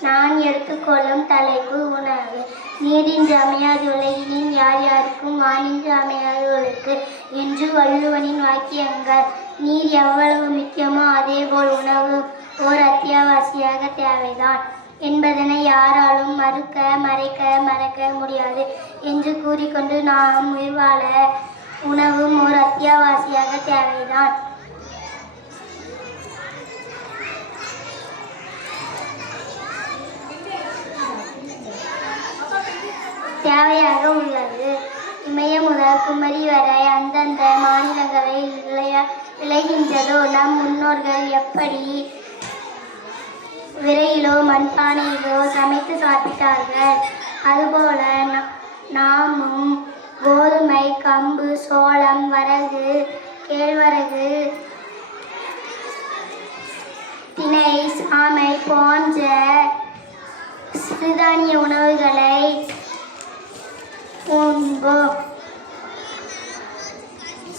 நான் எடுத்துக்கொள்ளும் தலைப்பு உணவு. நீரின் அமையாது உலகினில் யார் யாருக்கும் வானின்று அமையாது உலகு என்று வள்ளுவனின் வாக்கியங்கள். நீர் எவ்வளவு முக்கியமோ அதேபோல் உணவு ஓர் அத்தியாவசியாக தேவைதான். என்பதனை யாராலும் மறுக்க மறைக்க மறக்க முடியாது என்று கூறிக்கொண்டு நாம் உயிர் வாழ உணவும் ஓர் அத்தியாவசியாக தேவைதான். தேவையாக உள்ளது. இமய முதல் குமரி வரை அந்தந்த மாநிலங்களை விளையா விளைகின்றதோ நம் முன்னோர்கள் எப்படி விரையிலோ மண்பானையிலோ சமைத்து சாப்பிட்டார்கள்? அதுபோல நாமும் கோதுமை கம்பு சோளம் வரகு கேழ்வரகு திணை சாமை போன்ற சிறுதானிய உணவுகளை உண்போம்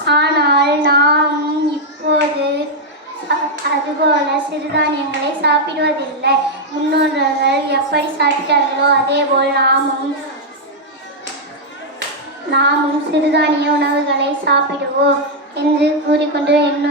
ஆனால் நாம் இப்போது அ- அதுபோல சிறுதானியங்களை சாப்பிடுவதில்லை. முன்னோர்கள் எப்படி சாப்பிட்டார்களோ அதேபோல் நாமும் நாமும் சிறுதானிய உணவுகளை சாப்பிடுவோம் என்று கூறிக்கொண்டு இன்னும்